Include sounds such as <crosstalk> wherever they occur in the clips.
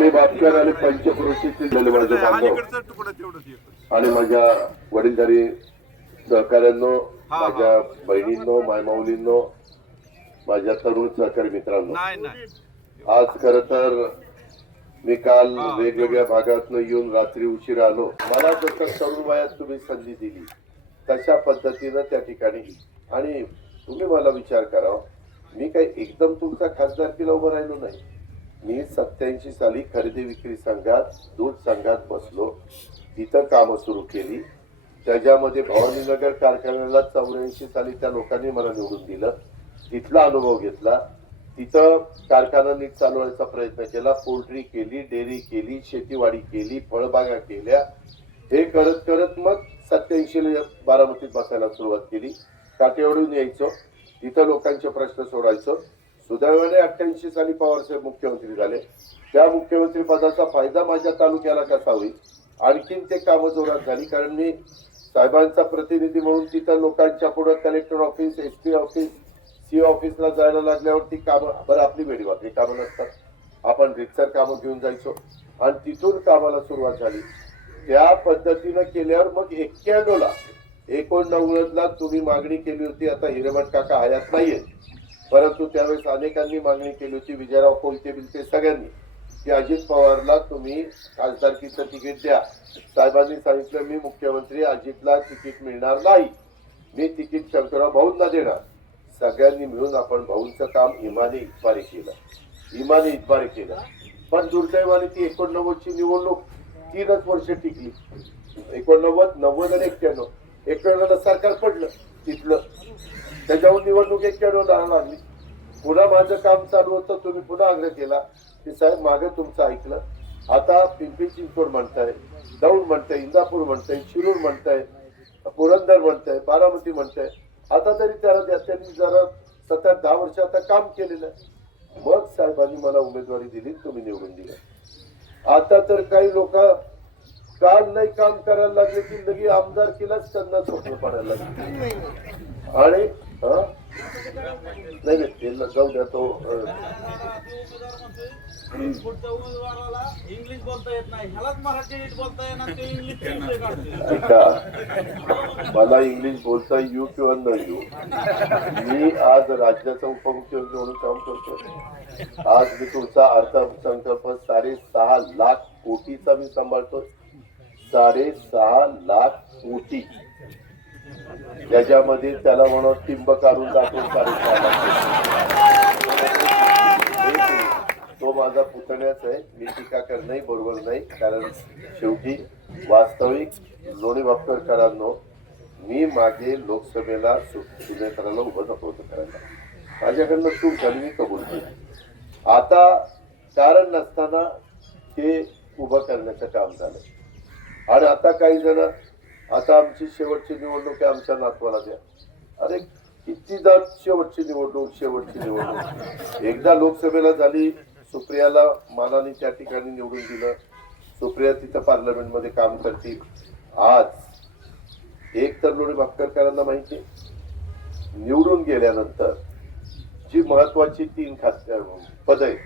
लोणी बापकर आणि पंचक्रोशीतील बांधव. आणि माझ्या वडीलधारी सहकाऱ्यांनो. माझ्या बहिणींनो मायमाऊलींनो माझ्या तरुण सहकारी मित्रांनो. आज खर तर मी काल. वेगवेगळ्या भागातनं येऊन रात्री उशिरा आलो. मला जसं तरुण वयात तुम्ही संधी दिली तशा पद्धतीनं त्या ठिकाणी आणि तुम्ही मला विचार करा मी काही एकदम तुमचा खासदारकीला उभं राहिलो नाही. मी सत्याऐंशी साली खरेदी विक्री संघात दूध संघात बसलो. तिथं कामं सुरू केली. त्याच्यामध्ये भवानीनगर कारखान्याला चौऱ्याऐंशी साली त्या लोकांनी मला निवडून दिलं. तिथला अनुभव घेतला. तिथं कारखाना नीट चालवायचा प्रयत्न केला. पोल्ट्री केली डेअरी केली शेतीवाडी केली फळबागा केल्या. हे करत करत मग सत्याऐंशीला बारामतीत बसायला सुरुवात केली. काटेवडून यायचो. तिथं लोकांचे प्रश्न सोडायचो सुदैवाने अठ्ठ्याऐंशी साली पवारसाहेब मुख्यमंत्री झाले. त्या मुख्यमंत्री पदाचा फायदा माझ्या तालुक्याला कसा होईल? आणखीन ते कामं जोरात झाली कारण मी साहेबांचा प्रतिनिधी म्हणून तिथं लोकांच्या पुढे collector office S P office C ऑफिसला जायला लागल्यावरती कामं बरं आपली वेळी कामं नसतात. आपण रिक्सर कामं घेऊन जायचो. आणि तिथून कामाला सुरुवात झाली. त्या पद्धतीनं केल्यावर मग एक्क्याण्णवला एकोणनव्वदला तुम्ही मागणी केली होती आता हिरेमठ काका हयात नाहीये परंतु त्यावेळेस अनेकांनी मागणी केली होती विजयराव कोलते बिलते सगळ्यांनी की अजित पवारला तुम्ही खासदारकीचं तिकीट द्या. साहेबांनी सांगितलं मी मुख्यमंत्री अजितला तिकीट मिळणार नाही. मी तिकीट शंकरराव भाऊंना देणार. सगळ्यांनी मिळून आपण भाऊंचं काम इमानी इतबारी केलं. इमाने इतबारी केलं. पण दुर्दैवाने ती एकोणनव्वदची निवडणूक तीनच वर्ष टिकली. एकोणनव्वद नव्वद आणि एक्क्याण्णव. एकोणनव्वद सरकार पडलं. तिथलं. त्याच्यावर निवडणूक एक्क्याण्णव लागली पुन्हा माझं काम चालू होतं तुम्ही पुन्हा आग्रह केला. की साहेब मागे तुमचं ऐकलं. आता पिंपरी चिंचवड म्हणताय दौंड म्हणताय इंदापूर म्हणताय शिरूर म्हणताय पुरंदर म्हणताय बारामती म्हणताय. आता तरी त्याला त्यांनी जरा सतत दहा वर्ष आता काम केलेलं आहे. मग साहेबांनी मला उमेदवारी दिली तुम्ही निवडून दिला. आता तर काही लोक काल नाही काम करायला लागले की लगे आमदार केलाच त्यांना स्वप्न पडायला लागले. आणि हा? नाही नाही ते जाऊ द्या तो इंग्लिश बोलता येत नाही. <laughs> मला इंग्लिश बोलता येऊ किंवा न येऊ मी आज राज्याचा उपमुख्यमंत्री म्हणून काम करतो आज मी तुमचा अर्थसंकल्प साडेसहा लाख कोटीचा मी सांभाळतोय. साडेसहा लाख कोटी. त्याच्यामध्ये त्याला म्हणून टिंब काढून दाखवून साडेसहा लाख तो माझा पुतण्याच आहे. मी टीका करणंही बरोबर नाही. कारण शेवटी वास्तविक लोणी बापकरकरांनो मी मागे लोकसभेला सुनेत्राला उभं नको करायला. माझ्याकडनं चूक झाली मी कबूल केली. आता कारण नसताना ते उभं करण्याचं काम झालं. आणि आता काही जण आता आमची शेवटची निवडणूक आहे आमच्या नातवाला द्या. अरे कितीदा शेवटची निवडणूक शेवटची निवडणूक. एकदा लोकसभेला झाली सुप्रियाला मानाने त्या ठिकाणी निवडून दिलं. सुप्रिया तिथं पार्लमेंटमध्ये काम करतील. आज एक तर लोणी भापकरकरांना माहिती निवडून गेल्यानंतर जी महत्वाची तीन खास पद आहेत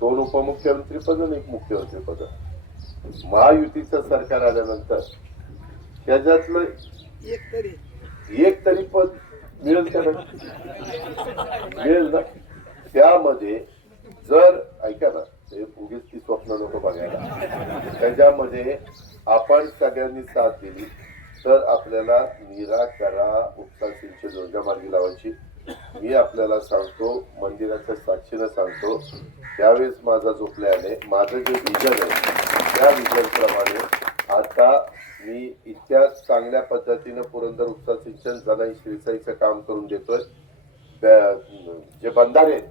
दोन उपमुख्यमंत्री पद आणि एक मुख्यमंत्री पद. महायुतीचं सरकार आल्यानंतर त्याच्यातलं एक तरी. एक तरी पद मिळेल का? मिळेल ना? त्यामध्ये जर ऐका ना ते उगीच ती स्वप्न नको बघायला. त्याच्यामध्ये आपण सगळ्यांनी साथ दिली तर आपल्याला नीरा करा उपसा सिंचन योजना मार्गी लावायची. मी आपल्याला सांगतो मंदिराच्या साक्षीनं सांगतो त्यावेळेस माझा जो प्लॅन आहे माझं जे विजन आहे त्या विजन प्रमाणे आता मी इतक्या चांगल्या पद्धतीनं पुरंदर उपसा सिंचन जनाई श्रीसाईचं काम करून देतोय. त्या- जे बंधारे आहेत,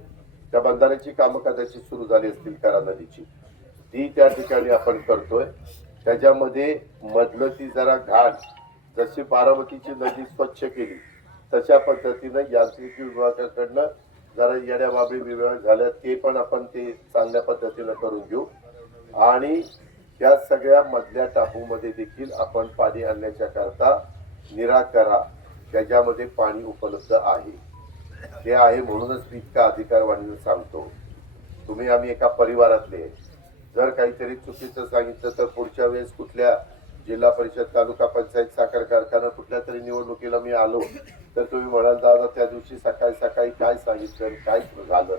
त्या बंधाऱ्याची कामं कदाचित सुरू झाली असतील करा नदीची. ती त्या ठिकाणी आपण करतोय. त्याच्यामध्ये मधलं ती जरा घाट जशी बारामतीची नदी स्वच्छ केली तशा पद्धतीनं यांत्रिकी विभागाकडनं जरा येड्या बाबी विभाग झाल्या ते पण आपण ते चांगल्या पद्धतीनं करून घेऊ. आणि त्या सगळ्या मधल्या टापूमध्ये देखील आपण पाणी आणण्याच्या करता निराकरा त्याच्यामध्ये पाणी उपलब्ध आहे. हे आहे म्हणूनच मी इतका अधिकार वाढीनं सांगतो. तुम्ही आम्ही एका परिवारातले जर काहीतरी चुकीचं सांगितलं तर पुढच्या वेळेस कुठल्या जिल्हा परिषद तालुका पंचायत साखर कारखाना कुठल्या तरी निवडणुकीला मी आलो. तर तुम्ही म्हणाल दादा त्या दिवशी सकाळी सकाळी काय सांगितलं आणि काय झालं?